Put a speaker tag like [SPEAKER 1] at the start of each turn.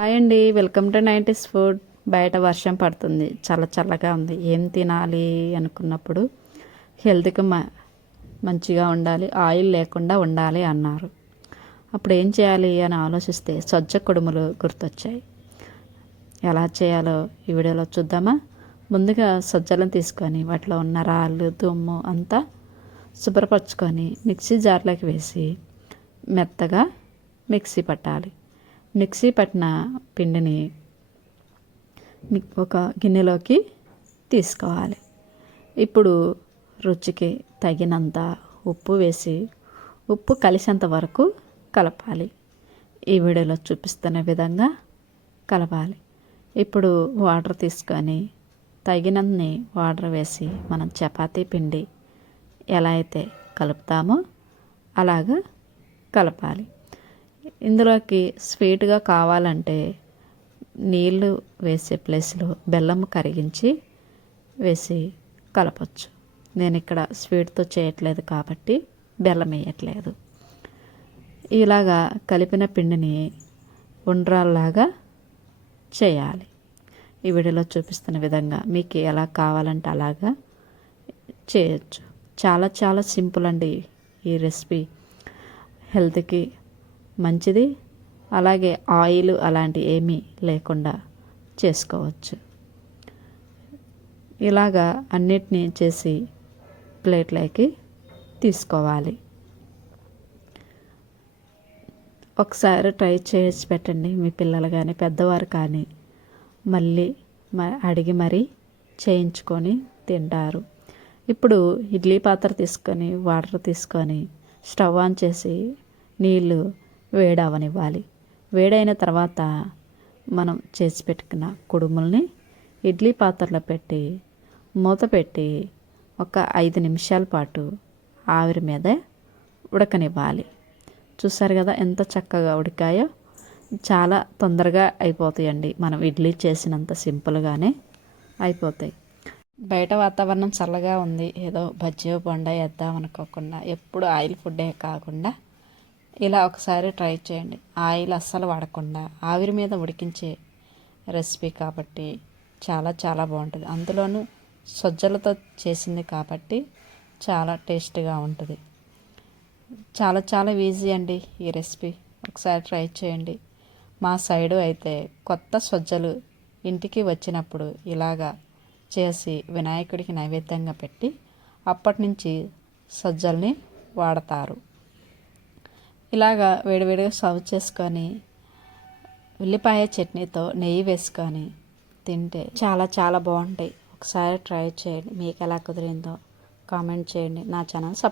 [SPEAKER 1] Hi అండి welcome to nineties food. బయట వర్షం పడుతుంది. చల్ల చల్లగా ఉంది. ఏం తినాలి అనుకున్నప్పుడు హెల్త్కి మ మంచిగా ఉండాలి ఆయిల్ లేకుండా ఉండాలి అన్నారు. అప్పుడు ఏం చేయాలి అని ఆలోచిస్తే సజ్జ కుడుములు గుర్తొచ్చాయి. ఎలా చేయాలో ఈ వీడియోలో చూద్దామా? ముందుగా సజ్జలను తీసుకొని వాటిలో ఉన్న రాళ్ళు దుమ్ము అంతా శుభ్రపరచుకొని మిక్సీ జార్లోకి వేసి మెత్తగా మిక్సీ పట్టాలి. మిక్సీ పట్టిన పిండిని ఒక గిన్నెలోకి తీసుకోవాలి. ఇప్పుడు రుచికి తగినంత ఉప్పు వేసి ఉప్పు కలిసేంత వరకు కలపాలి. ఈ వీడియోలో చూపిస్తున్న విధంగా కలపాలి. ఇప్పుడు వాటర్ తీసుకొని తగినన్ని వాటర్ వేసి మనం చపాతీ పిండి ఎలా అయితే కలుపుతామో అలాగా కలపాలి. ఇందులోకి స్వీట్గా కావాలంటే నీళ్ళు వేసే ప్లేస్లో బెల్లం కరిగించి వేసి కలపచ్చు. నేను ఇక్కడ స్వీట్తో చేయట్లేదు కాబట్టి బెల్లం వేయట్లేదు. ఇలాగా కలిపిన పిండిని ఉండ్రాల్లాగా చేయాలి. ఈ వీడియోలో చూపిస్తున్న విధంగా మీకు ఎలా కావాలంటే అలాగా చేయొచ్చు. చాలా చాలా సింపుల్ అండి ఈ రెసిపీ. హెల్త్కి మంచిది. అలాగే ఆయిల్ అలాంటి ఏమీ లేకుండా చేసుకోవచ్చు. ఇలాగా అన్నిటినీ చేసి ప్లేట్లోకి తీసుకోవాలి. ఒకసారి ట్రై చేసి పెట్టండి. మీ పిల్లలు కానీ పెద్దవారు కానీ మళ్ళీ మ- అడిగి మరీ చేయించుకొని తింటారు. ఇప్పుడు ఇడ్లీ పాత్ర తీసుకొని వాటర్ తీసుకొని స్టవ్ ఆన్ చేసి నీళ్ళు వేడవనివ్వాలి. వేడైన తర్వాత మనం చేసి పెట్టుకున్న కుడుముల్ని ఇడ్లీ పాత్రలో పెట్టి మూత పెట్టి ఒక ఐదు నిమిషాల పాటు ఆవిరి మీద ఉడకనివ్వాలి. చూసారు కదా ఎంత చక్కగా ఉడికాయో? చాలా తొందరగా అయిపోతాయండి. మనం ఇడ్లీ చేసినంత సింపుల్గానే అయిపోతాయి. బయట వాతావరణం చల్లగా ఉంది. ఏదో బజ్జీ బొండ వేద్దాం అనుకోకుండా ఎప్పుడు ఆయిల్ ఫుడ్డే కాకుండా ఇలా ఒకసారి ట్రై చేయండి. ఆయిల్ అస్సలు వాడకుండా ఆవిరి మీద ఉడికించే రెసిపీ కాబట్టి చాలా చాలా బాగుంటుంది. అందులోనూ సజ్జలతో చేసింది కాబట్టి చాలా టేస్ట్గా ఉంటుంది. చాలా చాలా ఈజీ అండి ఈ రెసిపీ. ఒకసారి ట్రై చేయండి. మా సైడు అయితే కొత్త సజ్జలు ఇంటికి వచ్చినప్పుడు ఇలాగా చేసి వినాయకుడికి నైవేద్యంగా పెట్టి అప్పటి నుంచి సజ్జల్ని వాడతారు. ఇలాగా వేడివేడిగా సర్వ్ చేసుకొని ఉల్లిపాయ చట్నీతో నెయ్యి వేసుకొని తింటే చాలా చాలా బాగుంటాయి. ఒకసారి ట్రై చేయండి. మీకు ఎలా కుదిరిందో కామెంట్ చేయండి. నా ఛానల్ సబ్